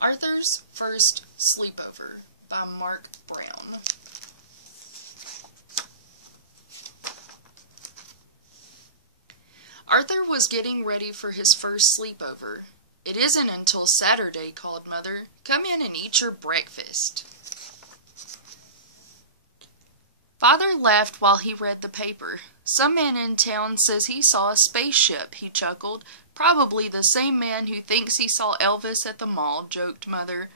Arthur's First Sleepover by Mark Brown. Arthur was getting ready for his first sleepover. "It isn't until Saturday," called Mother. "Come in and eat your breakfast." Father laughed while he read the paper. "Some man in town says he saw a spaceship," he chuckled. "Probably the same man who thinks he saw Elvis at the mall," joked Mother.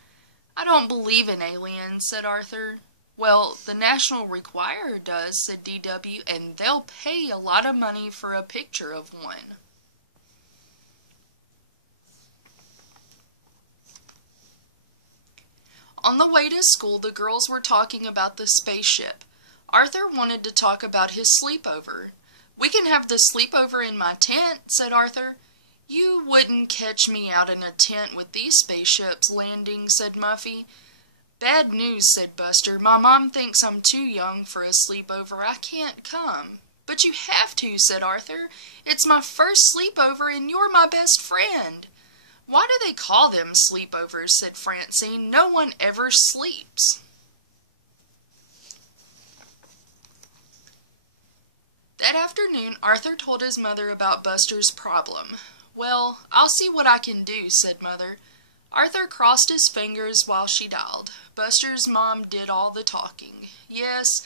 "I don't believe in aliens," said Arthur. "Well, the National Enquirer does," said D.W., "and they'll pay a lot of money for a picture of one." On the way to school, the girls were talking about the spaceship. Arthur wanted to talk about his sleepover. "We can have the sleepover in my tent," said Arthur. "You wouldn't catch me out in a tent with these spaceships landing," said Muffy. "Bad news," said Buster. "My mom thinks I'm too young for a sleepover. I can't come." "But you have to," said Arthur. "It's my first sleepover and you're my best friend." "Why do they call them sleepovers?" said Francine. "No one ever sleeps." That afternoon, Arthur told his mother about Buster's problem. "Well, I'll see what I can do," said Mother. Arthur crossed his fingers while she dialed. Buster's mom did all the talking. "Yes,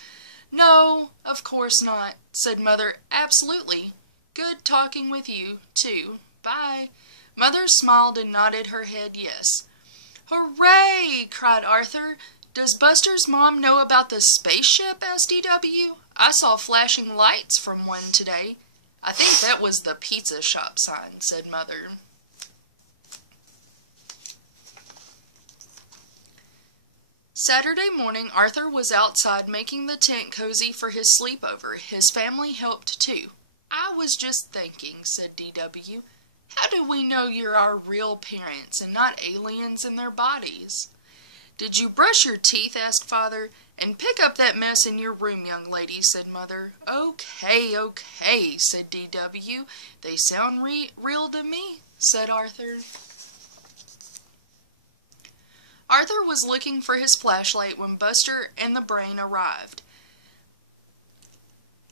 no, of course not," said Mother. "Absolutely. Good talking with you, too. Bye." Mother smiled and nodded her head yes. "Hooray!" cried Arthur. "Does Buster's mom know about the spaceship?" asked D.W. "I saw flashing lights from one today." "I think that was the pizza shop sign," said Mother. Saturday morning, Arthur was outside making the tent cozy for his sleepover. His family helped too. "I was just thinking," said D.W., "how do we know you're our real parents and not aliens in their bodies?" "Did you brush your teeth?" asked Father. "And pick up that mess in your room, young lady," said Mother. Okay, said D.W. "They sound real to me," said Arthur. Arthur was looking for his flashlight when Buster and the Brain arrived.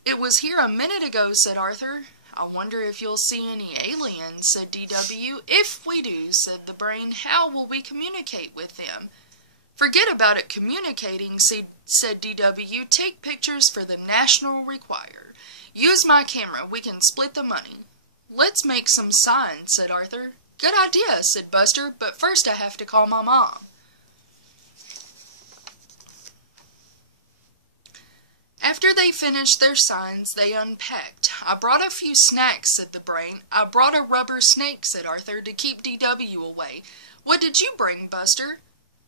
"It was here a minute ago," said Arthur. "I wonder if you'll see any aliens," said D.W. "If we do," said the Brain, "how will we communicate with them?" "Forget about it communicating," said D.W. "Take pictures for the National Enquirer. Use my camera. We can split the money." "Let's make some signs," said Arthur. "Good idea," said Buster, "but first I have to call my mom." After they finished their signs, they unpacked. "I brought a few snacks," said the Brain. "I brought a rubber snake," said Arthur, "to keep D.W. away. What did you bring, Buster?"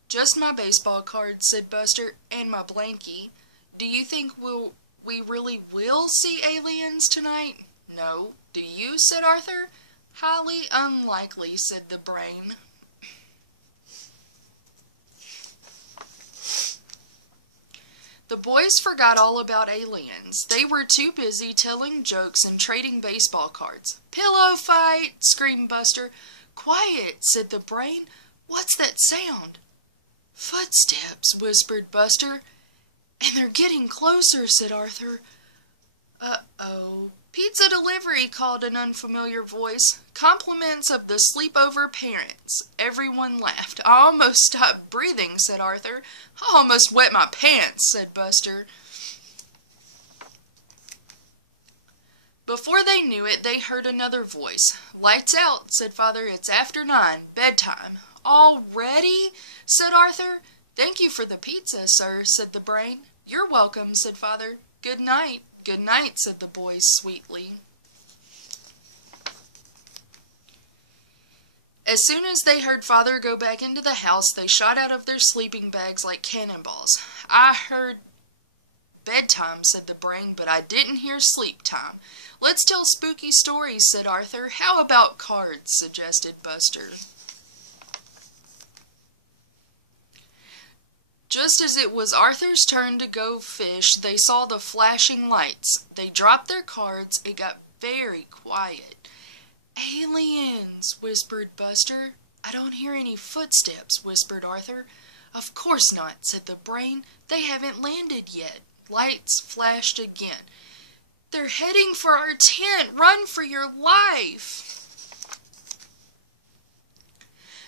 "Just my baseball cards," said Buster, "and my blankie." "Do you think we really will see aliens tonight?" "No. Do you?" said Arthur. "Highly unlikely," said the Brain. The boys forgot all about aliens. They were too busy telling jokes and trading baseball cards. "Pillow fight!" screamed Buster. "Quiet!" said the Brain. "What's that sound?" "Footsteps," whispered Buster. "And they're getting closer," said Arthur. "Uh-oh." "Pizza delivery," called an unfamiliar voice. "Compliments of the sleepover parents." Everyone laughed. "I almost stopped breathing," said Arthur. "I almost wet my pants," said Buster. Before they knew it, they heard another voice. "Lights out," said Father. "It's after 9. Bedtime." "Already?" said Arthur. "Thank you for the pizza, sir," said the Brain. "You're welcome," said Father. "Good night." "Good night," said the boys sweetly. As soon as they heard Father go back into the house, they shot out of their sleeping bags like cannonballs. "I heard bedtime," said the Brain, "but I didn't hear sleep time." "Let's tell spooky stories," said Arthur. "How about cards?" suggested Buster. Just as it was Arthur's turn to go fish, they saw the flashing lights. They dropped their cards. It got very quiet. "Aliens," whispered Buster. "I don't hear any footsteps," whispered Arthur. "Of course not," said the brain. "They haven't landed yet." Lights flashed again. "They're heading for our tent! Run for your life!"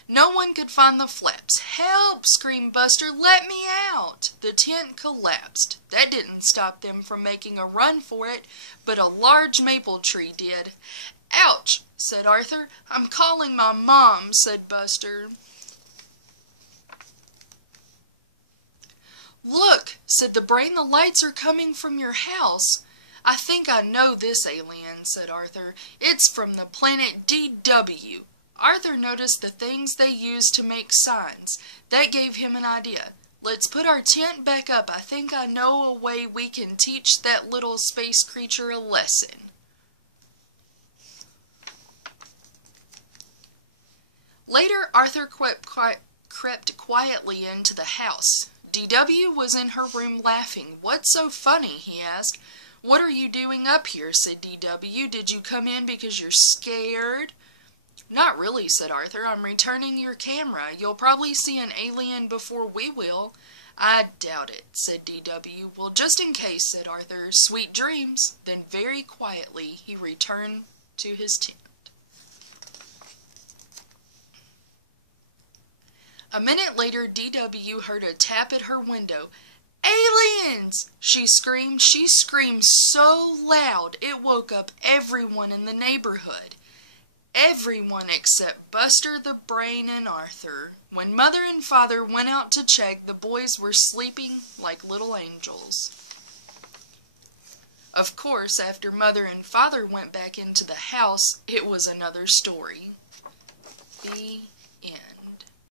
No one could find the flaps. "Help!" screamed Buster. "Let me out!" The tent collapsed. That didn't stop them from making a run for it, but a large maple tree did. "Ouch!" said Arthur. "I'm calling my mom," said Buster. "Look," said the brain, "the lights are coming from your house." "I think I know this alien," said Arthur. "It's from the planet DW. Arthur noticed the things they used to make signs. That gave him an idea. "Let's put our tent back up. I think I know a way we can teach that little space creature a lesson." Later, Arthur crept quietly into the house. DW was in her room laughing. "What's so funny?" he asked. "What are you doing up here?" said DW. "Did you come in because you're scared?" "Not really," said Arthur. "I'm returning your camera. You'll probably see an alien before we will." "I doubt it," said DW. "Well, just in case," said Arthur. "Sweet dreams." Then very quietly he returned to his tent. A minute later, DW heard a tap at her window. "Aliens!" she screamed. She screamed so loud it woke up everyone in the neighborhood. Everyone except Buster the Brain and Arthur. When Mother and Father went out to check, the boys were sleeping like little angels. Of course, after Mother and Father went back into the house, it was another story. The end.